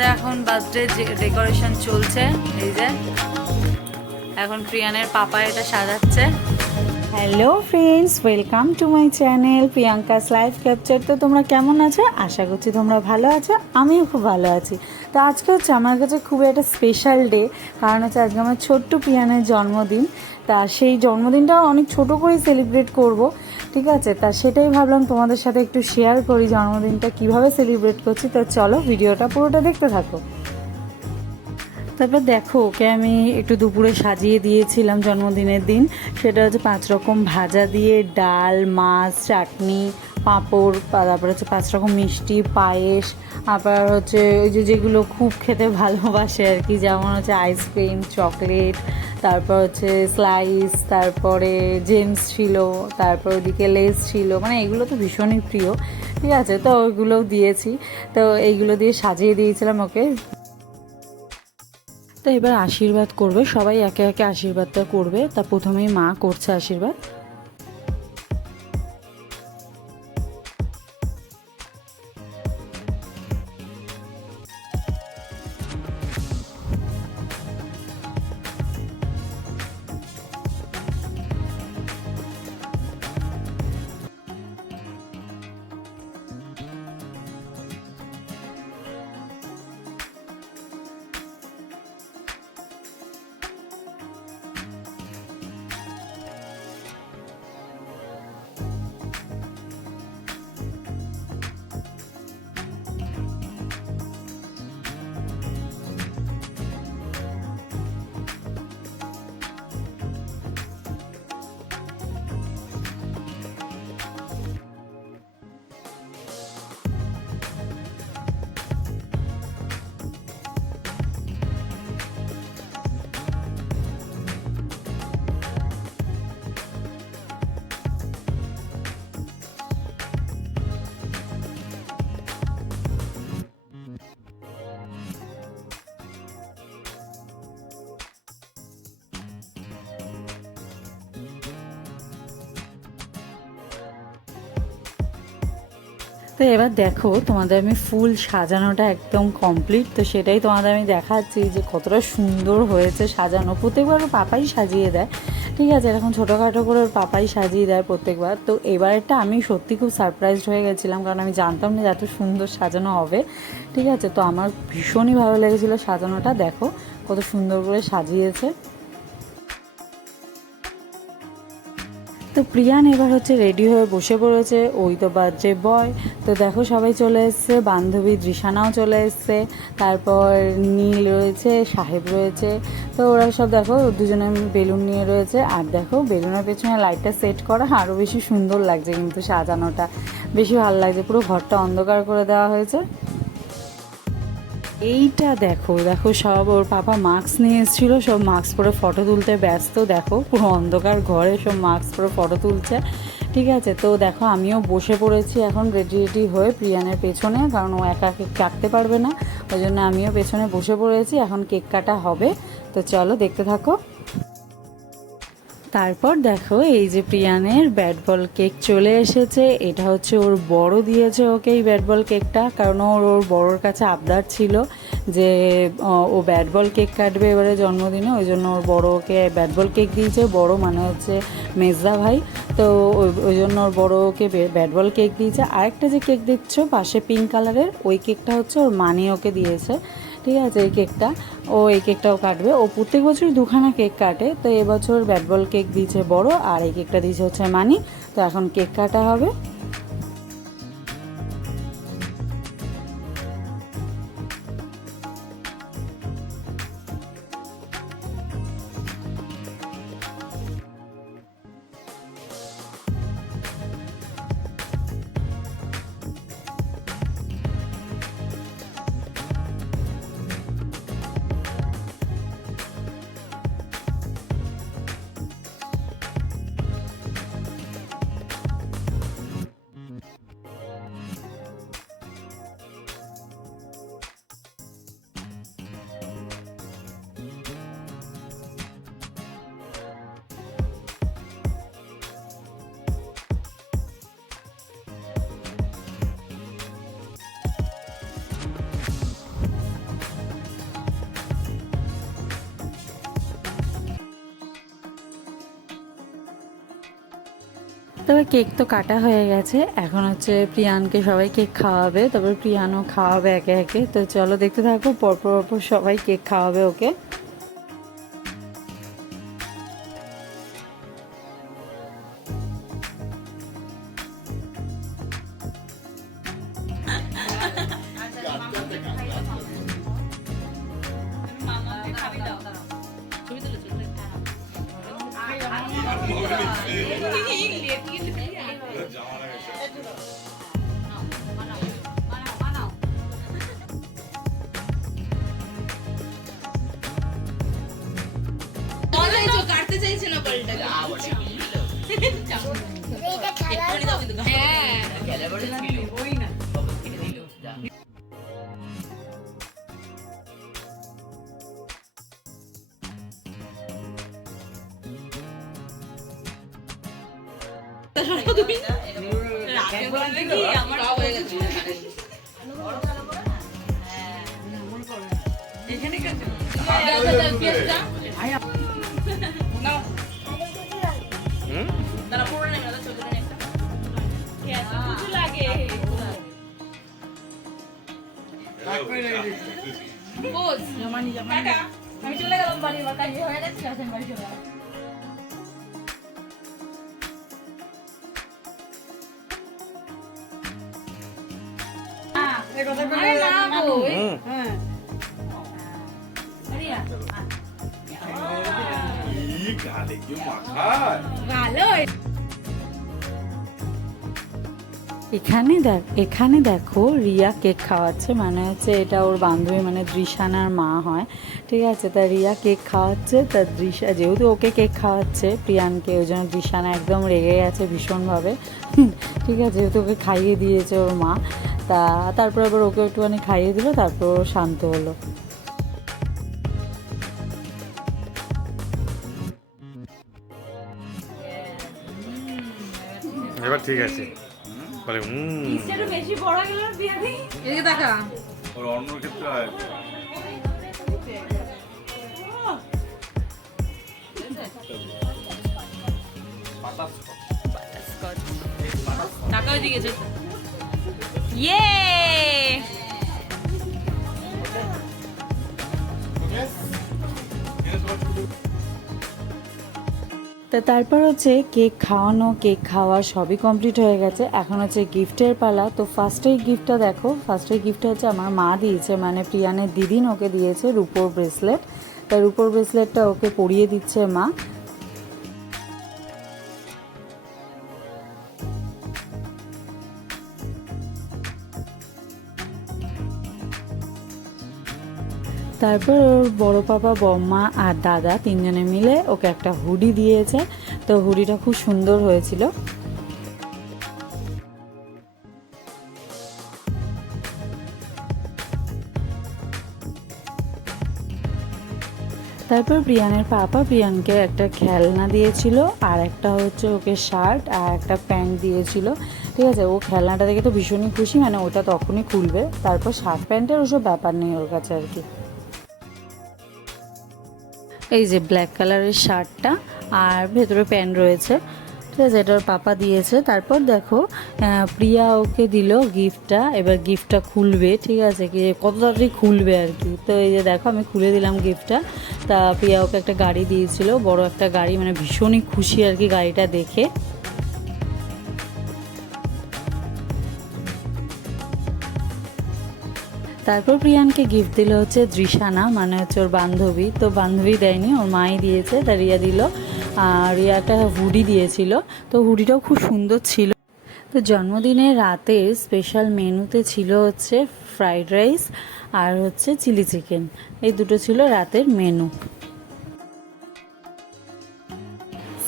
আমাদের এখন birthday decoration চলছে। এই যে এখন প্রিয়ানের পাপা এটা সাজাচ্ছে। Hello friends, welcome to my channel Priyanka's life capture. তো তোমরা কেমন আছো? আশা করছি তোমরা ভালো আছো, আমিও খুব ভালো আছি। তো আজকে হচ্ছে আমার কাছে খুবই একটা স্পেশাল ডে, কারণ হচ্ছে আজকে আমার ছোট্ট প্রিয়ানের জন্মদিন। তা সেই জন্মদিনটা অনেক ছোট করে সেলিব্রেট করব, ঠিক আছে? তা সেটাই ভাবলাম তোমাদের সাথে একটু শেয়ার করি জন্মদিনটা কিভাবে সেলিব্রেট করছি। তো চলো ভিডিওটা পুরোটা দেখতে থাকো। তারপর দেখো, ওকে আমি একটু দুপুরে সাজিয়ে দিয়েছিলাম জন্মদিনের দিন। সেটা হচ্ছে 5 রকম ভাজা দিয়ে ডাল, মাছ, চাটনি, পাঁপড়, তারপর হচ্ছে 5 রকম মিষ্টি, পায়েস, আবার হচ্ছে ওই যে যেগুলো খুব খেতে ভালোবাসে আর কি, যেমন হচ্ছে আইসক্রিম, চকলেট, তারপর হচ্ছে স্লাইস, তারপরে জেমস ছিল, তারপর ওদিকে লেস ছিল, মানে এগুলো তো ভীষণই প্রিয়, ঠিক আছে? তো ওইগুলোও দিয়েছি। তো এইগুলো দিয়ে সাজিয়ে দিয়েছিলাম ওকে। তো এবার আশীর্বাদ করবে সবাই, একে একে আশীর্বাদটা করবে। তা প্রথমেই মা করছে আশীর্বাদ। তো এবার দেখো, তোমাদের আমি ফুল সাজানোটা একদম কমপ্লিট। তো সেটাই তোমাদের আমি দেখাচ্ছি যে কতটা সুন্দর হয়েছে সাজানো। প্রত্যেকবার ওর পাপাই সাজিয়ে দেয়, ঠিক আছে? এরকম ছোটোখাটো করে ওর পাপাই সাজিয়ে দেয় প্রত্যেকবার। তো এবারেরটা আমি সত্যি খুব সারপ্রাইজড হয়ে গেছিলাম, কারণ আমি জানতাম না যে এত সুন্দর সাজানো হবে, ঠিক আছে? তো আমার ভীষণই ভালো লেগেছিলো সাজানোটা। দেখো কত সুন্দর করে সাজিয়েছে। তো প্রিয়ান এবার হচ্ছে রেডি হয়ে বসে পড়েছে, ওই তো বার্থডে বয়। তো দেখো সবাই চলে এসছে, বান্ধবী দৃশানাও চলে এসছে, তারপর নীল রয়েছে, সাহেব রয়েছে। তো ওরা সব দেখো দুজনে বেলুন নিয়ে রয়েছে। আর দেখো বেলুনের পেছনে লাইটটা সেট করা আরও বেশি সুন্দর লাগছে, কিন্তু সাজানোটা বেশি ভালো লাগছে, পুরো ঘরটা অন্ধকার করে দেওয়া হয়েছে। এইটা দেখো দেখো, সব ওর পাপা মাস্ক নিয়ে এসেছিলো, সব মাস্ক পরে ফটো তুলতে ব্যস্ত। দেখো পুরো অন্ধকার ঘরে সব মাস্ক পরে ফটো তুলছে, ঠিক আছে? তো দেখো আমিও বসে পড়েছি এখন রেডি রেডি হয়ে প্রিয়ানের পেছনে, কারণ ও একা কেক কাটতে পারবে না, ওই জন্য আমিও পেছনে বসে পড়েছি। এখন কেক কাটা হবে, তো চলো দেখতে থাকো। তারপর দেখো এই যে প্রিয়ানের ব্যাট বল কেক চলে এসেছে। এটা হচ্ছে ওর বড় দিয়েছে ওকে এই ব্যাট বল কেকটা, কারণ ওর বড়োর কাছে আবদার ছিল যে ও ব্যাট বল কেক কাটবে এবারে জন্মদিনে, ওই জন্য ওর বড় ওকে ব্যাট বল কেক দিয়েছে। বড় মানে হচ্ছে মেজদা ভাই। তো ওই জন্য ওর বড় ওকে ব্যাট বল কেক দিয়েছে। আরেকটা যে কেক দিচ্ছ পাশে পিঙ্ক কালারের, ওই কেকটা হচ্ছে ওর মানি ওকে দিয়েছে, ঠিক আছে? এই কেকটা ও এই কেকটাও কাটবে। ও প্রত্যেক বছর 2খানা কেক কাটে, তো এবছর ব্যাট বল কেক দিয়েছে বড়, আর এই কেকটা দিয়েছে হচ্ছে মানি। তো এখন কেক কাটা হবে। তবে কেক তো কাটা হয়ে গেছে, এখন হচ্ছে প্রিয়ানকে সবাই কেক খাওয়াবে, তারপর প্রিয়ানও খাওয়াবে একে একে। তো চলো দেখতে থাকো, পরপর পরপর সবাই কেক খাওয়াবে ওকে। কাটতে চাইছে না পাল্টা আমি চলে গেলাম বাড়ি, কাজ হয়ে গেছে, আসেন বাড়ি চলে গেলাম। এখানে দেখো রিয়া কেক খাওয়াচ্ছে, মানে হচ্ছে এটা ওর বান্ধবী মানে দৃশানার মা হয়, ঠিক আছে। তা রিয়া কেক খাওয়াচ্ছে, তা দৃশা যেহেতু ওকে কেক খাওয়াচ্ছে প্রিয়ানকে, ওই জন্য দৃশানা একদম রেগে গেছে ভীষণভাবে, ঠিক আছে, যেহেতু ওকে খাইয়ে দিয়েছে ওর মা। তারপর আবার ওকে একটুখানি খাইয়ে দিল, তারপর ও শান্ত হলো। এবার ঠিক আছে বলে বেশি বড় গেল বিয়ে দিই, এদিকে দেখা ওর অন্য ক্ষেত্রে হয়। টাকা ওইদিকে গেছে। ইয়ে তা তারপর হচ্ছে কেক খাওয়ানো, কেক খাওয়া সবই কমপ্লিট হয়ে গেছে, এখন হচ্ছে গিফটের পালা। তো ফার্স্টেই গিফটটা দেখো, ফার্স্টেই গিফটটা হচ্ছে আমার মা দিয়েছে, মানে প্রিয়ানের দিদিন ওকে দিয়েছে রূপোর ব্রেসলেট। তাই রূপোর ব্রেসলেটটা ওকে পরিয়ে দিচ্ছে মা। তারপর ওর বড় পাপা, বম্মা আর দাদা তিনজনে মিলে ওকে একটা হুডি দিয়েছে। তো হুডিটা খুব সুন্দর হয়েছিল। তারপর প্রিয়ানের পাপা প্রিয়ানকে একটা খেলনা দিয়েছিল, আর একটা হচ্ছে ওকে শার্ট আর একটা প্যান্ট দিয়েছিল, ঠিক আছে। ও খেলনাটা দেখে তো ভীষণই খুশি, মানে ওটা তখনই খুলবে। তারপর শার্ট প্যান্টের ওসব ব্যাপার নেই ওর কাছে আর কি। এই যে ব্ল্যাক কালারের শার্টটা আর ভেতরে প্যান্ট রয়েছে, ঠিক আছে, এটা ওর পাপা দিয়েছে। তারপর দেখো প্রিয়া ওকে দিল গিফটটা, এবার গিফটটা খুলবে, ঠিক আছে, কি কত তাড়াতাড়ি খুলবে আর কি। তো এই যে দেখো আমি খুলে দিলাম গিফটটা। তা প্রিয়া ওকে একটা গাড়ি দিয়েছিল, বড় একটা গাড়ি, মানে ভীষণই খুশি আর কি গাড়িটা দেখে। তারপর প্রিয়ানকে গিফট দিল হচ্ছে দৃশানা, মানে হচ্ছে ওর বান্ধবী। তো বান্ধবী দেয়নি, ওর মাই দিয়েছে, তা রিয়া দিল। আর রিয়া একটা হুডি দিয়েছিল, তো হুডিটাও খুব সুন্দর ছিল। তো জন্মদিনের রাতের স্পেশাল মেনুতে ছিল হচ্ছে ফ্রাইড রাইস আর হচ্ছে চিলি চিকেন, এই দুটো ছিল রাতের মেনু।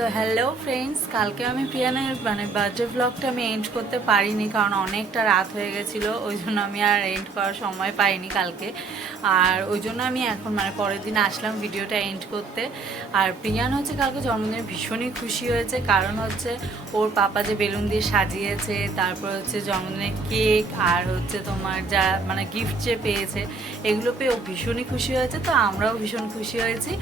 সো হ্যালো ফ্রেন্ডস, কালকে আমি প্রিয়ানের মানে বার্থডে ব্লগটা আমি এন্ড করতে পারিনি, কারণ অনেকটা রাত হয়ে গেছিলো, ওই জন্য আমি আর এন্ড করার সময় পাইনি কালকে। আর ওই জন্য আমি এখন মানে পরের দিন আসলাম ভিডিওটা এন্ড করতে। আর প্রিয়ান হচ্ছে কালকে জন্মদিনে ভীষণই খুশি হয়েছে, কারণ হচ্ছে ওর পাপা যে বেলুন দিয়ে সাজিয়েছে, তারপর হচ্ছে জন্মদিনের কেক আর হচ্ছে তোমার যা মানে গিফট যে পেয়েছে, এগুলো পেয়ে ও ভীষণই খুশি হয়েছে। তো আমরাও ভীষণ খুশি হয়েছি।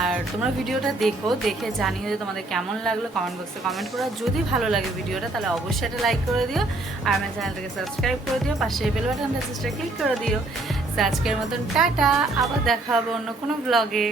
আর তোমরা ভিডিওটা দেখো, দেখে জানিয়ে যে তোমাদের তোমাদের কেমন লাগলো কমেন্ট বক্সে কমেন্ট করো। আর যদি ভালো লাগে ভিডিওটা তাহলে অবশ্যই একটা লাইক করে দিও, আর আমার চ্যানেলটাকে সাবস্ক্রাইব করে দিও, পাশে বেল বাটনটা ক্লিক করে দিও। তো আজকের মতন টাটা, আবার দেখা হবে অন্য কোনো ব্লগে।